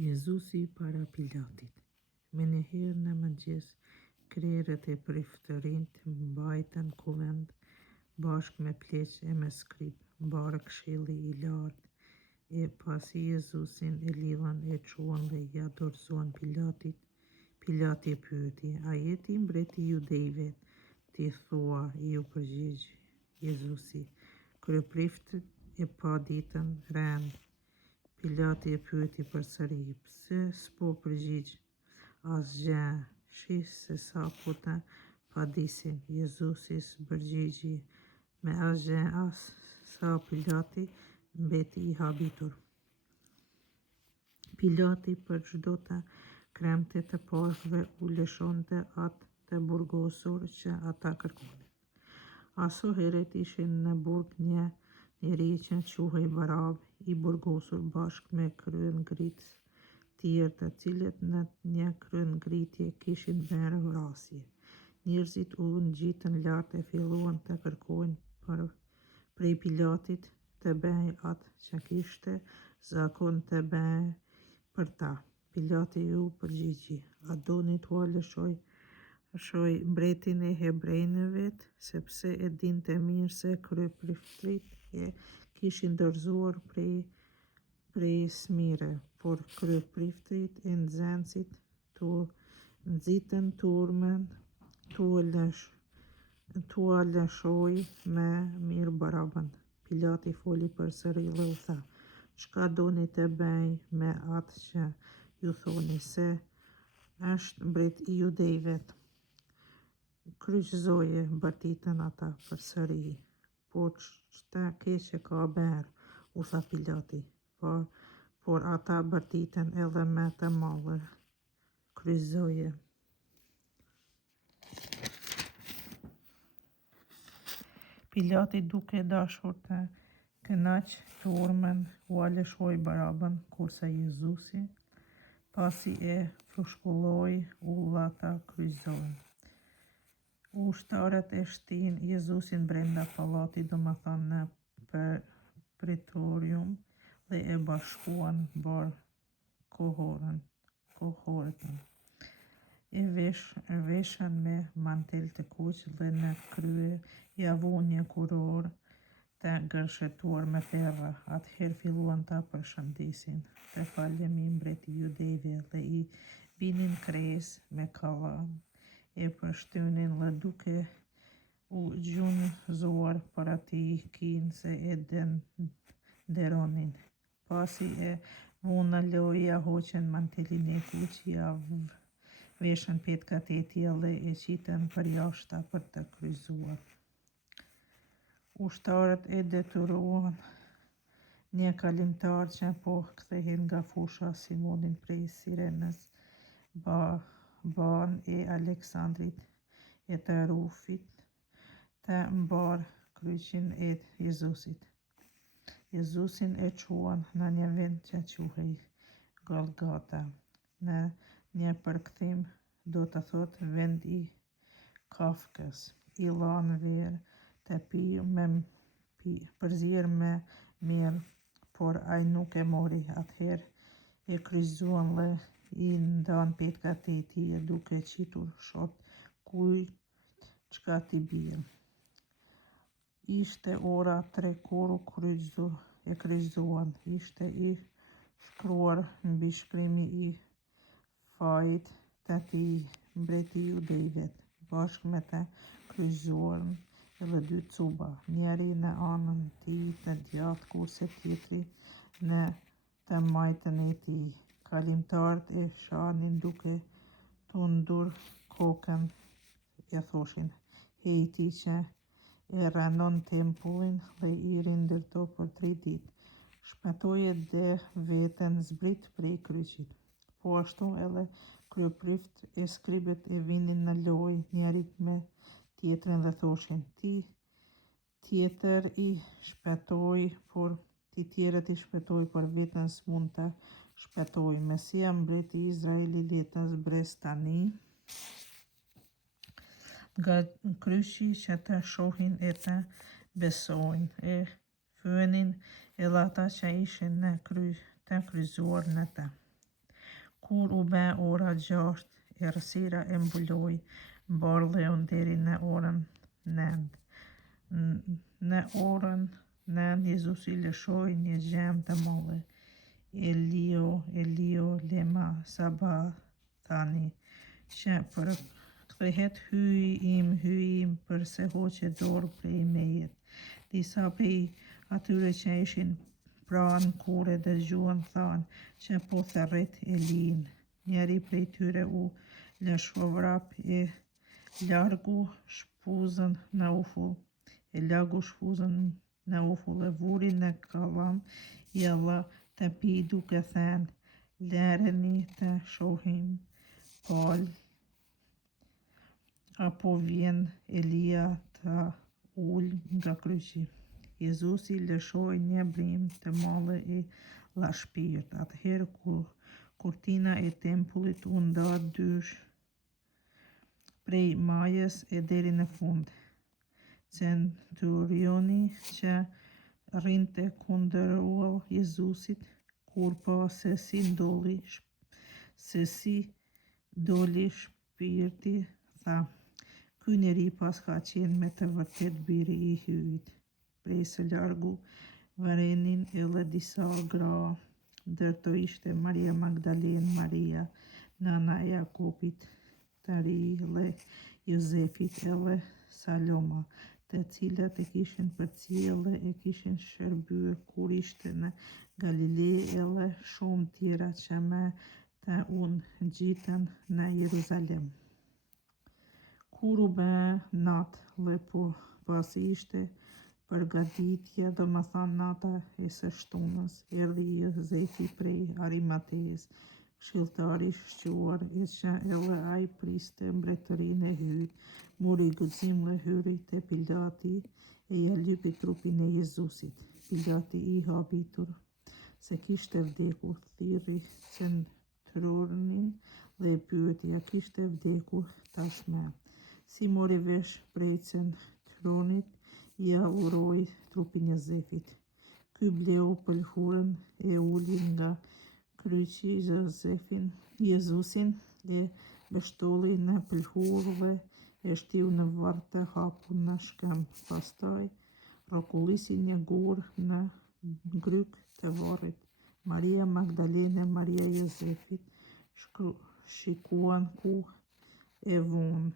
Jezusi para Pilatit. Me njëherë në mëngjes, krerët e priftërinjt mbajtën kuvend bashkë me pleq e me skrip, mbarë këshilli i lartë, e pasi Jezusin e lidhën e çuan dhe ja dorëzuan Pilatit. Pilati e pyeti: "A je ti mbreti i judejve?" "Ti thua", iu përgjigj Jezusi. Kryepriftët e pa ditën rend. Pilati e pyeti përsëri: "Pse s'po përgjigj asgjë? Shih se sapo të padisin." Jezusi s'përgjigji me asgjë, as sa Pilati mbeti i habitur. Pilati për çdo të kremte të pashkve u lëshonte atë të burgosur që ata kërkonin. Aso heret ishin në burg një njeri që quhej Barab, i burgosur bashkë me kryengritës tjerë, të cilët në një kryengritje kishin bërë vrasje. Njerëzit u ngjitën lart e filluan të kërkojnë prej Pilatit të bëjë atë që kishte zakon të bëjë për ta. Pilati u përgjigji: "A doni t'ua lëshoj mbretin e hebrejve?" Sepse e dinte mirë se kryepriftërit e kishin dorëzuar prej smire, por kryepriftërit e nxënësit nxitën turmën t'ua lëshoj më mirë Barabën. Pilati foli përsëri dhe u tha: "Çka doni të bëj me atë që ju thoni se është mbret i judejve?" "Kryqëzoje", bërtitën ata përsëri. "Po ç'të keqe ka bërë?" u tha Pilati. Por ata bërtitën edhe më të madhe: "Kryqëzoje." Pilati, duke dashur të kënaqë turmën, ua lëshoi Barabën, kurse Jezusi, pasi e frushkulloi, u dha ta kryqëzohen. Ushtarët e shtin Jezusin brenda pallatit, domethënë në Pretorium, dhe e bashkuan mbar kohortën. E veshën me mantel të kuq dhe në krye ia vun një kurorë të gërshetuar me perla. Atëherë filluan ta përshëndesin: "Të falemi, mbreti i judejve", dhe i binin kres me kallam, e përshtynin dhe duke u gjunjëzuar për atij kinj se e nderonin. Pasi e vunë në lojë, ia hoqën mantelin e kuq, ia veshën petkat e tij dhe e qitën përjashta për të kryqëzuar. Ushtarët e detyruan një kalimtar që po kthehej nga fusha, Simonin prej Sirenës, banë e Aleksandrit e të Rufit, të mbarë kryqin e Jezusit. Jezusin e çuan në një vend që quhej Golgata. Në një përkthim do të thotë vend i kafkës. I lanë verë të përzier me mirë, por ai nuk e mori. Atëherë e kryqëzuan dhe i ndan petkat e tij, duke qitur shot kujt çka t'i bie. Ishte ora 3 kur u kryqëzuan. Ishte i shkruar mbi shkrimi i fajit të tij: "Mbreti i judejve", bashkë me të kryqëzuarën edhe 2 cuba, njëri në anën e tij të djathtë, kurse tjetri në të majtën e tij. Kalimtarët e shanin duke tundur kokën, e thoshin: "Hej ti që e rënon tempullin dhe i rindërto për 3 ditë, shpëtoje veten, zbrit prej kryqit." Po ashtu edhe kryepriftët e skribët e vinin në lojë njëri me tjetrin dhe thoshin: "Ti tjetër i shpëtoi, por veten s'mund ta shpëtoj. Mesia, mbreti i Izraelit, le të zbresë tani nga kryqi që të shohin e të besojnë." E thyenin edhe ata që ishin të kryqëzuar në të. Kur u be ora 6, errësira e mbuloi bardhën deri në orën 9. Në orën 9 Jezusi lëshoi një gjem të madhe. Elio, Elio, lema sabachthani, që përkthehet hyj im, përse hoqe dorë prej meje. Disa prej atyre që ishin pranë kur e dëgjuan thanë që po thërrit Eliin. Njeri prej tyre u lëshovrap e largu shpuzën në ufull e vuri në kallam i Allah të pi duke thënë, "Lëreni të shohim palë apo vjen Elia të ul nga kryqi." Jezusi lëshoi një brim të madhe e la shpirt. Atëherë kurtina e tempullit u nda dysh prej majës e deri në fund. Centurioni që rrinte kundërruar Jezusit, kur pa se si doli shpirti, tha, "Ky njeri pas ka qenë me të vërtet biri i hyjit." Prej së largu vërenin edhe disa gra, ndërto ishte Maria Magdalene, Maria, nana e Jakobit të ri dhe Jozefit edhe Saloma, të cilat e kishin përcjellë e kishin shërbyer kur ishte në Galile, edhe shumë tjera që me të unë gjiten në Jeruzalem. Kur u be natë dhe pasi ishte përgatitje, domethënë nata e së shtunës, erdhi Jozefi prej Arimateës, këshilltari i shquar, e që edhe ai priste mbretërinë e hyjit, mori guxim dhe hyri te Pilati e ja lypi trupin e Jezusit. Pilati i habitur se kishte vdekur, thirrri centurionin dhe e pyeti, "A kishte vdekur tashmë?" Si mori vesh prej centurionit, ja uroi trupin Jozefit. Ky bleu pëlhurën e uli nga kryqi Jezusin, e mbështolli në pëlhurë dhe e shtiu në varr të hapur në shkëmb. Pastaj rrokullisi një gur në gryk të varrit. Maria Magdalene, Maria e Jozefit shikuan ku e vonë.